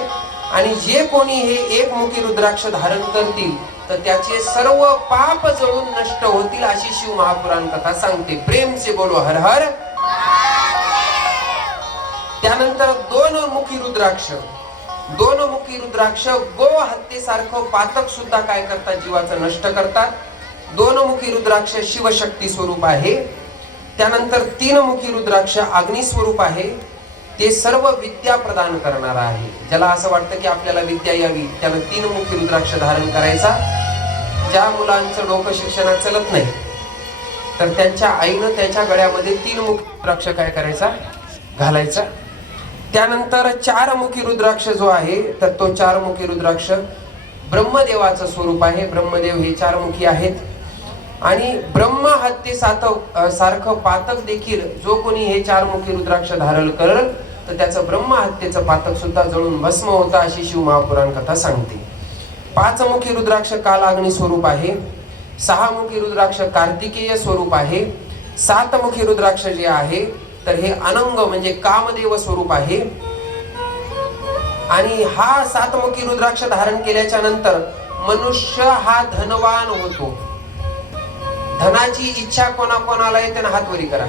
आणि जे कोणी हे एकमुखी रुद्राक्ष धारण करतील तर त्याचे सर्व पाप जळून नष्ट होतील अशी शिव महापुराण कथा सांगते. प्रेम से बोलो हर हर. त्यानंतर 2 मुखी रुद्राक्ष. 2 मुखी रुद्राक्ष गो हत्येसारखं पातक सुद्धा काय करतात? जीवाचं नष्ट करतात. 2 मुखी रुद्राक्ष शिवशक्ती स्वरूप आहे. त्यानंतर 3 मुखी रुद्राक्ष अग्नी स्वरूप आहे. ते सर्व विद्या प्रदान करणारा आहे. ज्याला असं वाटतं की आपल्याला विद्या यावी त्याला 3 मुखी रुद्राक्ष धारण करायचा. ज्या मुलांचं डोकं शिक्षणात चलत नाही तर त्यांच्या आईनं त्याच्या गळ्यामध्ये 3 मुखी रुद्राक्ष काय करायचा? घालायचा. त्यानंतर 4 मुखी रुद्राक्ष जो आहे तर तो 4 मुखी रुद्राक्ष ब्रह्मदेवाचं स्वरूप आहे. ब्रह्मदेव हे 4 मुखी आहेत. आणि ब्रह्म हत्ये सारखं पातक देखील जो कोणी हे 4 मुखी रुद्राक्ष धारण करल तर त्याचं ब्रह्म हत्येचं पातक सुद्धा जळून भस्म होतं अशी शिव महापुराण कथा सांगते. 5 मुखी रुद्राक्ष कालाग्नी स्वरूप आहे. 6 मुखी रुद्राक्ष कार्तिकेय स्वरूप आहे. 7 मुखी रुद्राक्ष जे आहे तर हे अनंग म्हणजे कामदेव स्वरूप आहे. आणि हा 7 मुखी रुद्राक्ष धारण केल्याच्या नंतर मनुष्य हा धनवान होतो. धनाची इच्छा कोणाकोणाला आहे त्यांना हात वरी करा.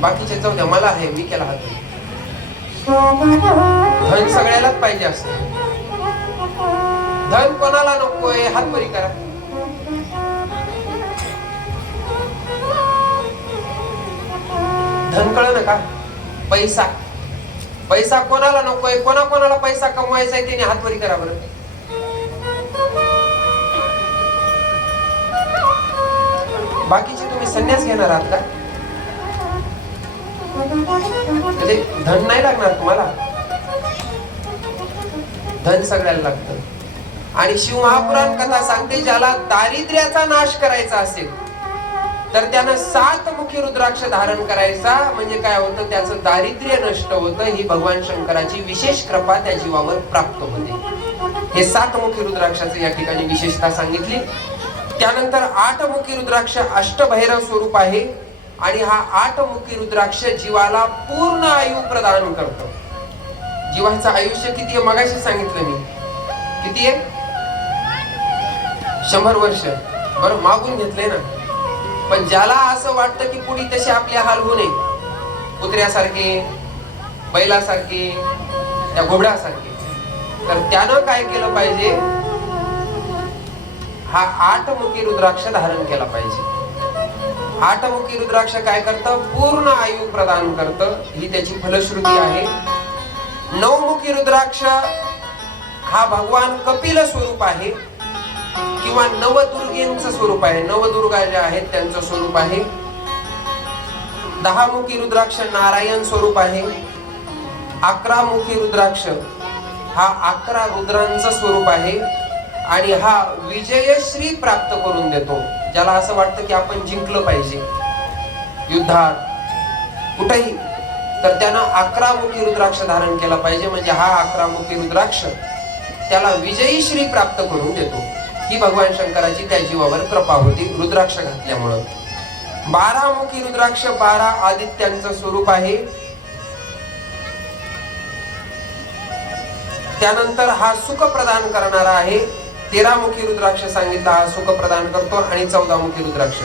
बाकीचे जाऊ द्या, मला आहे, मी केला हात. धन सगळ्यालाच पाहिजे असतं. धन कोणाला नकोय? हात वरी करा. धन कळलं का? पैसा, पैसा कोणाला नकोय? कोणाकोणाला पैसा कमवायचा आहे त्याने हात वरी करा बरं. बाकीचे तुम्ही संन्यास घेणार आहात का? म्हणजे धन नाही लागणार तुम्हाला. धन सगळ्याला लागतं. आणि शिव महापुराण कथा सांगते ज्याला दारिद्र्याचा नाश करायचा असेल तर त्यानं 7 मुखी रुद्राक्ष धारण करायचा. म्हणजे काय होतं? त्याचं दारिद्र्य नष्ट होतं. ही भगवान शंकराची विशेष कृपा त्या जीवावर प्राप्त होते. हे 7 मुखी रुद्राक्षाचं या ठिकाणी विशेषता सांगितली. त्यानंतर 8 मुखी रुद्राक्ष अष्टभैरव स्वरूप आहे. आणि हा 8 मुखी रुद्राक्ष जीवाला पूर्ण आयु प्रदान करतो. जीवाचं आयुष्य किती आहे मगाशी सांगितलं मी. किती आहे? 100 वर्ष. बरं मागून घेतलंय ना. पण ज्याला असं वाटतं की पुढे तसे आपले हाल होऊ नये, कुत्र्यासारखे, बैलासारखे, त्या घोबड्यासारखे, तर त्यानं काय केलं पाहिजे? हा 8 मुखी रुद्राक्ष धारण केला पाहिजे. 8 मुखी रुद्राक्ष काय करतं? पूर्ण आयु प्रदान करतं. ही त्याची फलश्रुती आहे. 9 मुखी रुद्राक्ष हा भगवान कपिल स्वरूप आहे किंवा नवदुर्गेंचं स्वरूप आहे. नवदुर्गा ज्या आहेत त्यांचं स्वरूप आहे. 10 मुखी रुद्राक्ष नारायण स्वरूप आहे. 11 मुखी रुद्राक्ष हा 11 रुद्रांचं स्वरूप आहे. आणि हा विजयश्री प्राप्त करून देतो. ज्याला असं वाटतं की आपण जिंकलं पाहिजे युद्धात कुठेही, तर त्यानं 11 मुखी रुद्राक्ष धारण केला पाहिजे. म्हणजे हा 11 मुखी रुद्राक्ष त्याला विजयी श्री प्राप्त करून देतो. ही भगवान शंकराची त्या जीवावर कृपा होती रुद्राक्ष घातल्यामुळं. 12 मुखी रुद्राक्ष 12 आदित्यांचं स्वरूप आहे. त्यानंतर हा सुख प्रदान करणारा आहे. 13 मुखी रुद्राक्ष सांगितला हा सुख प्रदान करतो. आणि 14 मुखी रुद्राक्ष,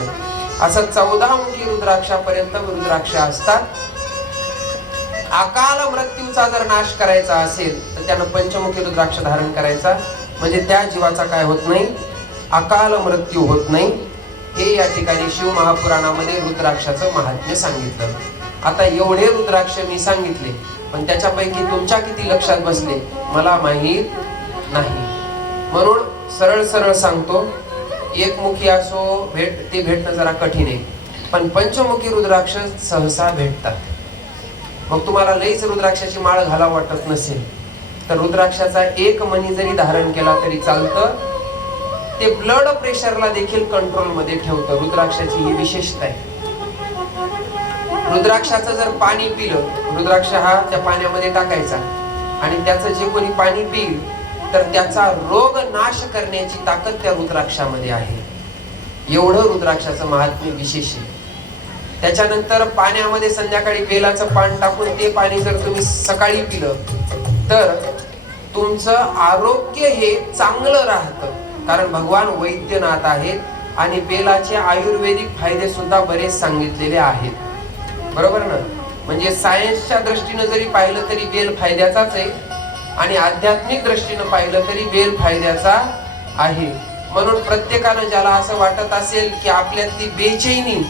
असं 14 मुखी रुद्राक्षापर्यंत रुद्राक्ष असतात. अकाल मृत्यूचा जर नाश करायचा असेल तर त्यानं पंचमुखी रुद्राक्ष धारण करायचा. म्हणजे त्या जीवाचा काय होत नाही, अकाल मृत्यू होत नाही. हे या ठिकाणी शिव महापुराणामध्ये रुद्राक्षाचं महात्म्य सांगितलं. आता एवढे रुद्राक्ष मी सांगितले, पण त्याच्यापैकी तुमच्या किती लक्षात बसले मला माहीत नाही. म्हणून सरळ सरळ सांगतो, एकमुखी असो ते भेटणं जरा कठीण आहे, पण पंचमुखी रुद्राक्ष सहसा भेटतात. मग तुम्हाला लईच रुद्राक्षाची माळ घाला वाटत नसेल तर रुद्राक्षाचा एक मणी जरी धारण केला तरी चालतं. ते ब्लड प्रेशरला देखील कंट्रोल मध्ये ठेवतं. रुद्राक्षाची ही विशेषता आहे. रुद्राक्षाचं जर पाणी पिलं, रुद्राक्ष हा त्या पाण्यामध्ये टाकायचा आणि त्याचं जे कोणी पाणी पिईल तर त्याचा रोग नाश करण्याची ताकद त्या रुद्राक्षामध्ये आहे. एवढं रुद्राक्षाचं महात्म्य विशेष आहे. त्याच्यानंतर पाण्यामध्ये संध्याकाळी बेलाचं पान टाकून ते पाणी जर तुम्ही सकाळी पिलं तर तुमचं आरोग्य हे चांगलं राहतं. कारण भगवान वैद्यनाथ आहेत आणि बेलाचे आयुर्वेदिक फायदे सुद्धा बरेच सांगितलेले आहेत. बरोबर ना? म्हणजे सायन्सच्या दृष्टीनं जरी पाहिलं तरी बेल फायद्याचाच आहे आणि आध्यात्मिक दृष्टीनं पाहिलं तरी बेल फायद्याचा आहे. म्हणून प्रत्येकानं ज्याला असं वाटत असेल की आपल्यातली बेचैनी,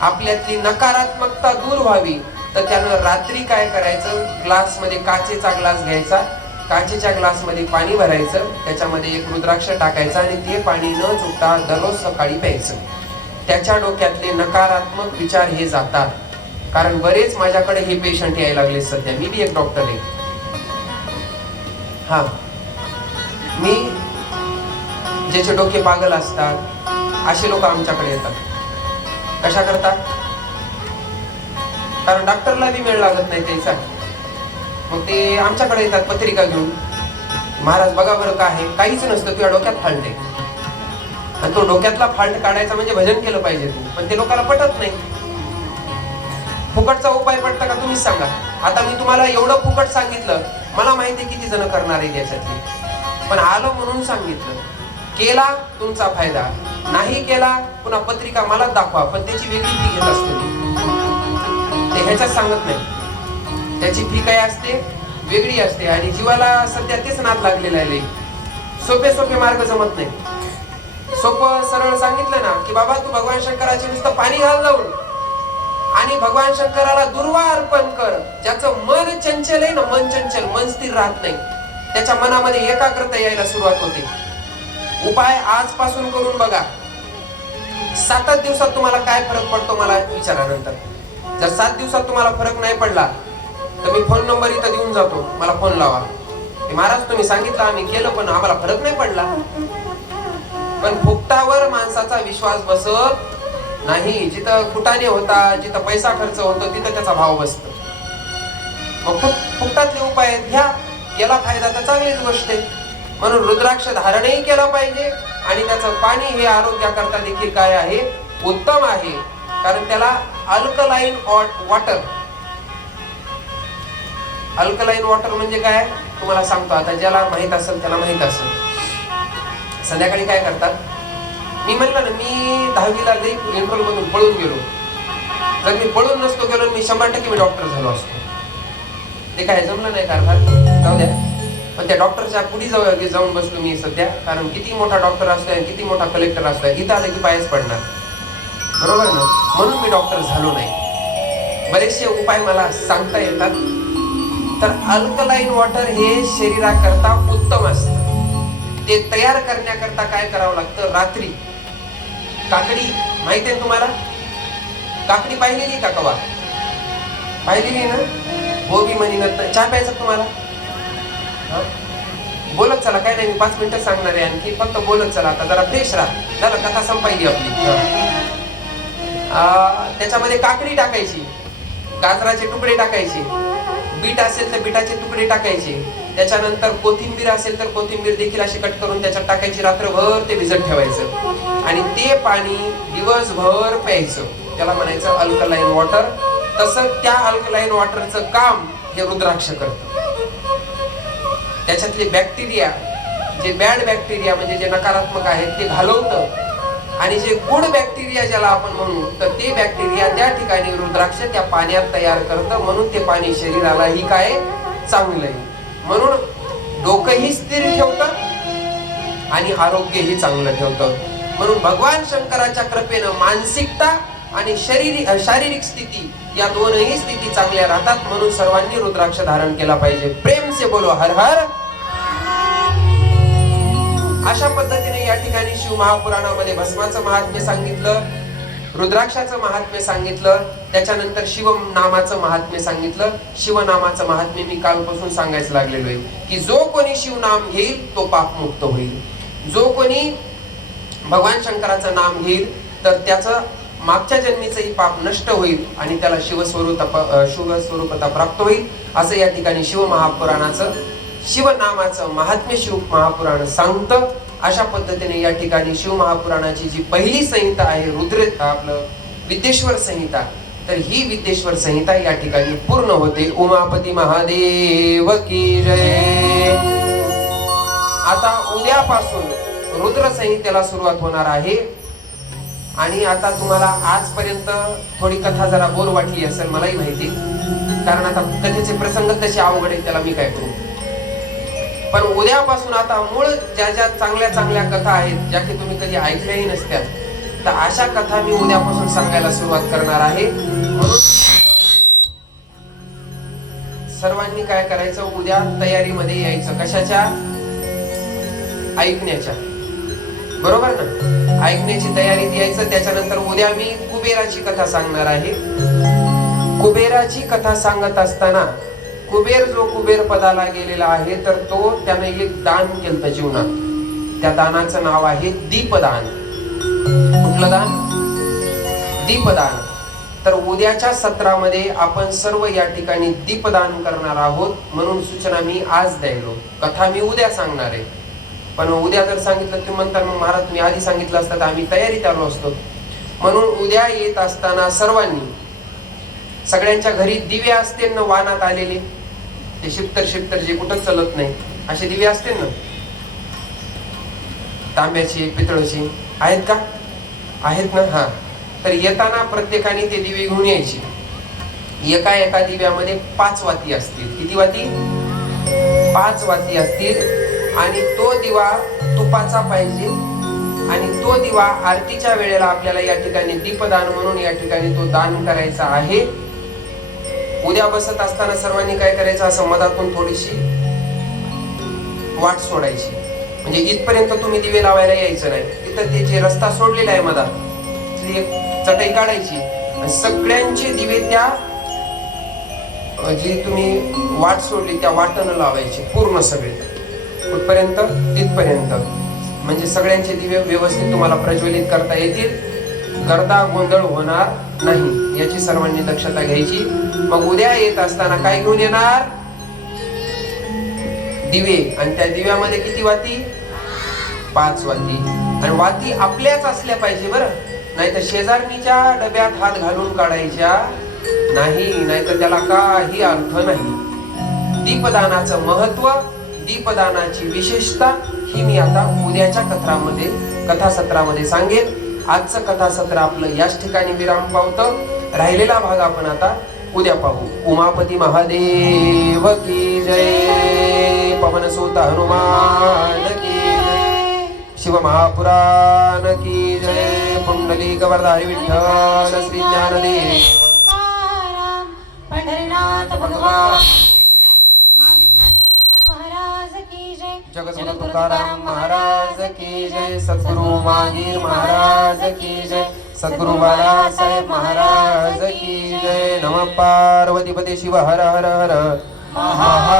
आपल्यातली नकारात्मकता दूर व्हावी, तर त्यानं रात्री काय करायचं, ग्लासमध्ये काचेचा ग्लास घ्यायचा, काचेच्या ग्लासमध्ये पाणी भरायचं, त्याच्यामध्ये एक रुद्राक्ष टाकायचं आणि ते पाणी न चुकता दररोज सकाळी प्यायचं. त्याच्या डोक्यातले नकारात्मक विचार हे जातात. कारण बरेच माझ्याकडे हे पेशंट यायला लागले सध्या. मी बी एक डॉक्टर आहे. हा, मी ज्याचे डोके पागल असतात असे लोक आमच्याकडे येतात. कशा करतात? कारण डॉक्टरला बी वेळ लागत नाही त्याचा. मग ते आमच्याकडे येतात पत्रिका घेऊन, महाराज बघा बरं काय आहे. काहीच नसतं, तुझ्या डोक्यात फाल्ट आहे. आणि तो डोक्यातला फाल्ट काढायचा म्हणजे भजन केलं पाहिजे तू, पण ते लोकांना पटत नाही. फुकटचा उपाय पटतं का तुम्हीच सांगा. आता मी तुम्हाला एवढं फुकट सांगितलं, मला माहिती आहे किती जण करणार आहे त्याच्यातली, पण आलं म्हणून सांगितलं. केला तुमचा फायदा, नाही केला पुन्हा पत्रिका मला दाखवा, पण त्याची वेगळी फी घेत असतो ते ह्याच्यात सांगत नाही. त्याची फी काय असते, वेगळी असते. आणि जीवाला सध्या तेच नाद लागलेला आहे. सोपे सोपे मार्ग जमत नाही. सोपं सरळ सांगितलं ना की बाबा तू भगवान शंकराचे नुसतं पाणी घाल जाऊन आणि भगवान शंकराला दुर्वा अर्पण कर. ज्याचं मन चंचल आहे ना, मन चंचल, मन स्थिर राहत नाही, त्याच्या मनामध्ये एकाग्रता यायला सुरुवात होते. उपाय आजपासून करून बघा. 7 दिवसात तुम्हाला काय फरक पडतो मला विचारा नंतर. जर 7 दिवसात तुम्हाला फरक नाही पडला तर मी फोन नंबर इथं देऊन जातो, मला फोन लावा. महाराज तुम्ही सांगितलं आम्ही केलं पण आम्हाला फरक नाही पडला. पण फुकटावर माणसाचा विश्वास बसत नाही. जिथं फुटाने होता, जिथं पैसा खर्च होतो तिथं त्याचा भाव बसतो. मग फुकटातले उपाय घ्या, केला फायदा तर चांगलीच गोष्ट आहे. म्हणून रुद्राक्ष धारणही केला पाहिजे आणि त्याचं पाणी हे आरोग्याकरता देखील काय आहे, उत्तम आहे. कारण त्याला अल्कलाइन वॉटर, अल्कलाइन वॉटर म्हणजे काय तुम्हाला सांगतो. आता ज्याला माहित असेल त्याला माहित असेल. संध्याकाळी काय करतात, मी म्हणलं ना मी 10वीला लई इंट्रोल मधून पळून गेलो. जर मी पळून नसतो गेलो मी 100% मी डॉक्टर झालो असतो. ते काय जमलं नाही कारभार, जाऊ द्या. पण त्या डॉक्टरच्या पुढे जाऊन बसलो मी सध्या. कारण किती मोठा डॉक्टर असतोय, किती मोठा कलेक्टर असतोय, इथं आलं की पायच पडणार. बरोबर ना? म्हणून मी डॉक्टर झालो नाही. बरेचसे उपाय मला सांगता येतात तर अल्कलाईन वॉटर हे शरीराकरता उत्तम असतं. ते तयार करण्याकरता काय करावं लागतं? रात्री काकडी माहिती आहे तुम्हाला? काकडी पाहिलेली का कवा? पाहिलेली ना? हो, मी म्हणीन चहा प्यायचा तुम्हाला? बोलत चला, काय नाही, मी 5 मिनिटं सांगणार आहे आणखी, फक्त बोलत चला. आता जरा फ्रेश राहा, झालं कथा संपायली आपली. त्याच्यामध्ये काकडी टाकायची, गाजराचे तुकडे टाकायचे, बीट असेल तर बीटाचे तुकडे टाकायचे, त्याच्यानंतर कोथिंबीर असेल तर कोथिंबीर देखील अशी कट करून त्याच्यात टाकायची. रात्रभर ते भिजत ठेवायचं आणि ते पाणी दिवसभर प्यायचं. त्याला म्हणायचं अल्कलाईन वॉटर. तसं त्या अल्कलाईन वॉटरचं काम हे रुद्राक्ष करतं. त्याच्यातले बॅक्टेरिया, जे बॅड बॅक्टेरिया म्हणजे जे नकारात्मक आहेत ते घालवतं आणि जे गुड बॅक्टेरिया ज्याला आपण म्हणू तर ते बॅक्टेरिया त्या ठिकाणी रुद्राक्ष त्या पाण्यात तयार करतं. म्हणून ते पाणी शरीरालाही काय चांगलं आहे, म्हणून डोकंही स्थिर ठेवतं आणि आरोग्यही चांगलं ठेवतं. म्हणून भगवान शंकराच्या कृपेनं मानसिकता आणि शारीरिक स्थिती या दोनही स्थिती चांगल्या राहतात. म्हणून सर्वांनी रुद्राक्ष धारण केला पाहिजे. प्रेम से बोलो हर हर. अशा पद्धतीने या ठिकाणी शिव महापुराणामध्ये भस्माचं महात्म्य सांगितलं, रुद्राक्षाचं महात्म्य सांगितलं, त्याच्यानंतर शिवनामाचं महात्म्य सांगितलं. शिवनामाचं महात्म्य मी कालपासून सांगायचं लागलेलो आहे की जो कोणी शिवनाम घेईल तो पापमुक्त होईल. जो कोणी भगवान शंकराचं नाम घेईल तर त्याचं मागच्या जन्मीचंही पाप नष्ट होईल आणि त्याला शिवस्वरूपता प्राप्त होईल. असं या ठिकाणी शिवनामाचं महात्म्य शिव महापुराण सांगतं. अशा पद्धतीने या ठिकाणी शिव महापुराणाची जी पहिली संहिता आहे आपलं विद्येश्वर संहिता, तर ही विद्येश्वर संहिता या ठिकाणी पूर्ण होते. उमापती महादेव की जय. आता उद्यापासून रुद्र संहितेला सुरुवात होणार आहे. आणि आता तुम्हाला आजपर्यंत थोडी कथा जरा बोर वाटली असेल, मलाही माहिती, कारण आता कथेचे प्रसंग तसे अवघड आहेत, त्याला मी काय करू. पण उद्यापासून आता मूळ ज्या ज्या चांगल्या चांगल्या कथा आहेत ज्या की तुम्ही कधी ऐकल्याही नसत्या, तर अशा कथा मी उद्यापासून सांगायला सुरुवात करणार आहे. म्हणून सर्वांनी काय करायचं, उद्या तयारीमध्ये यायचं. कशाच्या? ऐकण्याच्या. बरोबर ना? ऐकण्याची तयारीत यायचं. त्याच्यानंतर उद्या मी कुबेराची कथा सांगणार आहे. कुबेराची कथा सांगत असताना कुबेर जो कुबेर पदाला गेलेला आहे तर तो त्याने एक दान केलं जीवनात. त्या दानाचं नाव आहे दीपदान. कुठलं दान? दीपदान. तर उद्याच्या सत्रामध्ये आपण सर्व या ठिकाणी दीपदान करणार आहोत. म्हणून सूचना मी आज द्यायलो, कथा मी उद्या सांगणार आहे. पण उद्या जर सांगितलं तुम्ही म्हणता मग महाराज तुम्ही आधी सांगितलं असतं तर आम्ही तयारीत आलो असतो. म्हणून उद्या येत असताना सर्वांनी, सगळ्यांच्या घरी दिवे असते ना वानात आलेले, ते शिप्तर जे कुठं चलत नाही असे दिवे असते ना, तांब्याचे पितळाचे आहेत का? आहेत ना? हा. तर येताना प्रत्येकाने ते दिवे घेऊन यायचे. एका दिव्यामध्ये 5 वाती असतील. किती वाती? 5 वाती असतील. आणि तो दिवा तुपाचा पाहिजे आणि तो दिवा आरतीच्या वेळेला आपल्याला या ठिकाणी दीपदान म्हणून या ठिकाणी तो दान करायचा आहे. उद्या बसत असताना सर्वांनी काय करायचं, असं मधातून थोडीशी वाट सोडायची. म्हणजे इथपर्यंत तुम्ही दिवे लावायला यायचं नाही. तिथं ते जे रस्ता सोडलेला आहे मधात, ती चटई काढायची आणि सगळ्यांचे दिवे त्या जी तुम्ही वाट सोडली त्या वाटेनं लावायचे पूर्ण सगळे, कुठपर्यंत? तिथपर्यंत. म्हणजे सगळ्यांचे दिवे व्यवस्थित तुम्हाला प्रज्वलित करता येतील, गर्दा गोंधळ होणार नाही याची सर्वांनी दक्षता घ्यायची. मग उद्या येत असताना काय घेऊन येणार? दिवे. आणि त्या दिव्यामध्ये किती वाती? 5 वाती. आणि वाती आपल्याच असल्या पाहिजे बरं, नाहीतर शेजारणीच्या डब्यात हात घालून काढायच्या नाही, नाहीतर त्याला काही अर्थ नाही. दीपदानाचं महत्व, दीपदानाची विशेषता ही मी आता उद्याच्या कथासत्रामध्ये सांगेन. आजचं कथासत्र आपलं याच ठिकाणी विराम पावतं. राहिलेला भाग आपण आता उद्या पाहू. उमापती महादेव की जय. पवनसुत हनुमान की जय. शिव महापुराण की जय. पुंडलिक वरदारी विठ्ठल श्री ज्ञानदेव पंढरीनाथ भगवान जगद्गुरु तुकाराम महाराज की जय, सद्गुरु माहीर महाराज की जय, सद्गुरु बाळासाहेब महाराज की जय. नमः पार्वतीपते शिव हर हर हर महादेव.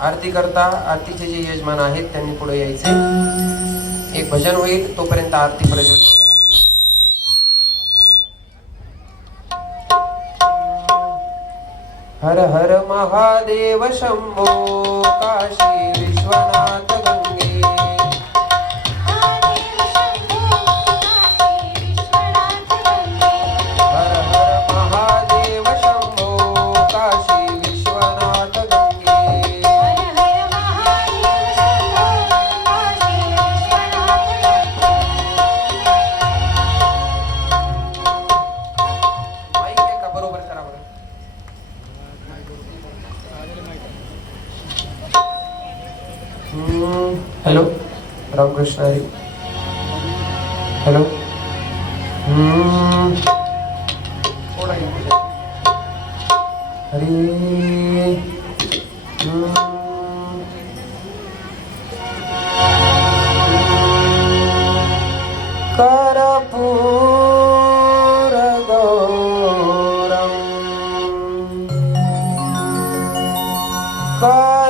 आरती करता आरतीचे जे यजमान आहेत त्यांनी पुढे यायचे. एक भजन होईल, तोपर्यंत आरती प्रज्वलित करा. हर हर महादेव शंभो काशी विश्वनाथ गंगे. हर हर महादेव शंभो काशी विश्वनाथ गंगे. माईक आहे का? बरोबर करा बरं. हॅलो रामकृष्ण हरी. हॅलो हरी. कर्पूर गौरम करुणावतारम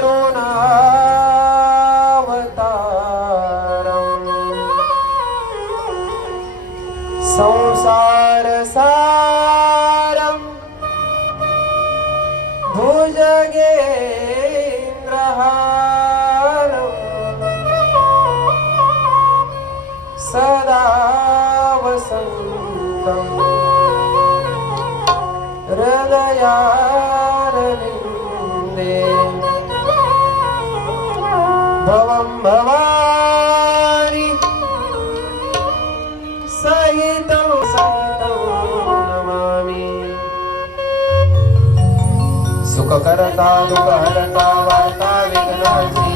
संसार सारम भुजगेन्द्रहारम सदा वसन्तं हृदयारविन्दे. भवं भवानी सहितं नमामि. सुखकर्ता दुःखहर्ता वार्ता विघ्नाची.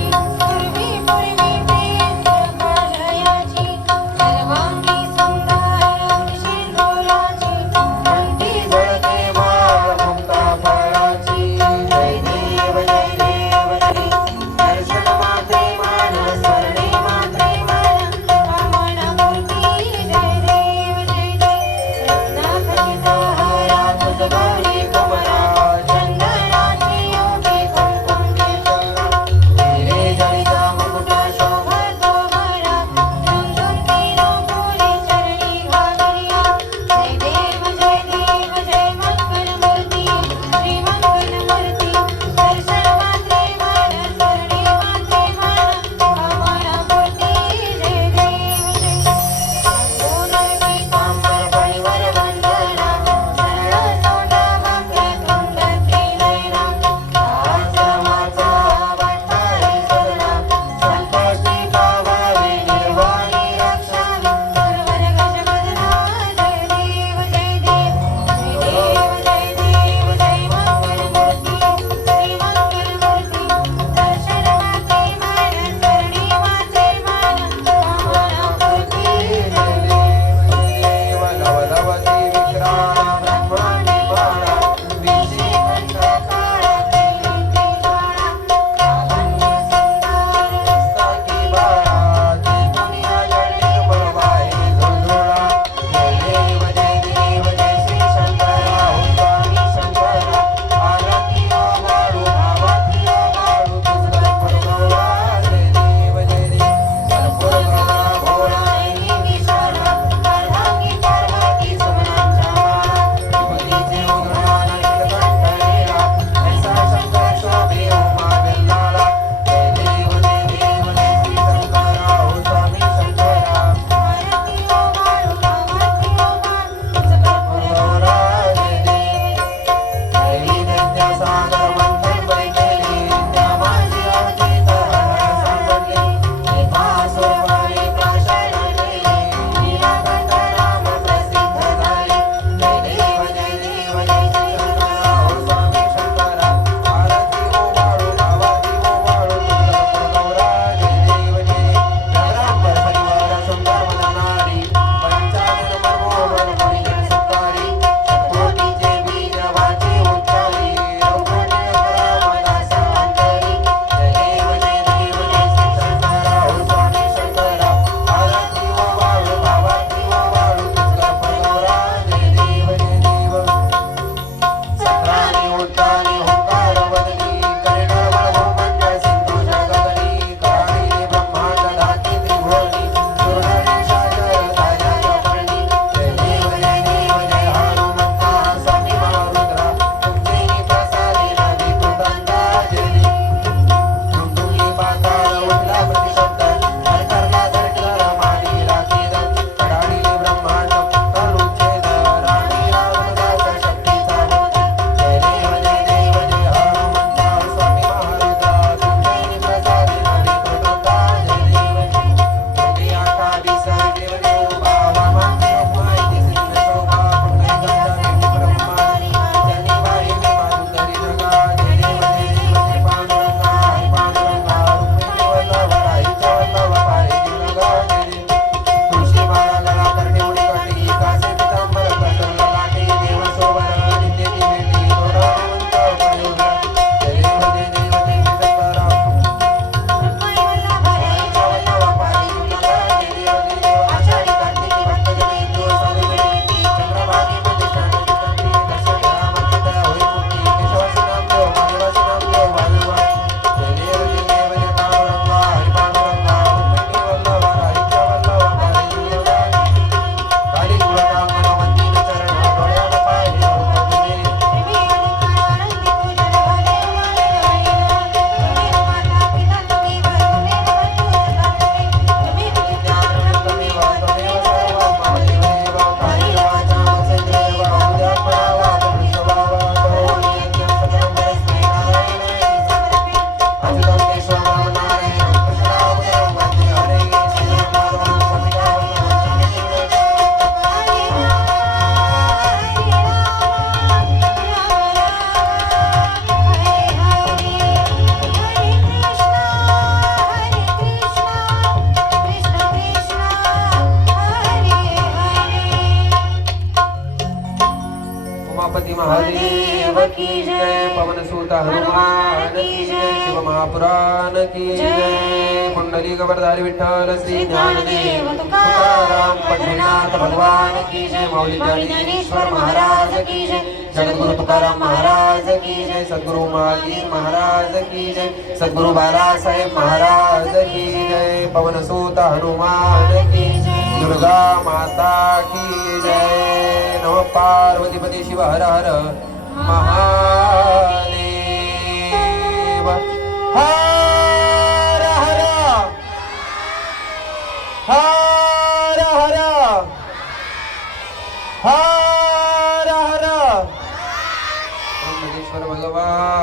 चंदनाची महादेव की जय, पवन सुत हनुमान की जय, शिव महापुराण की जय, पुंडली गवर्धारी विठ्ठल श्री ज्ञानदेव तुकाराम पंढरीनाथ भगवान की जय, माऊली ज्ञानेश्वर महाराज की जय, जगद्गुरु तुकाराम महाराज की जय, सद्गुरु महावीर महाराज की जय, सद्गुरु बालासाहेब महाराज की जय, पवन सुत हनुमान की जय, दुर्गा माता की जय, नमः पार्वतीपती शिव हर हर महादेव, हर हर हर हर हर हर, ब्रह्मेश्वर भगवान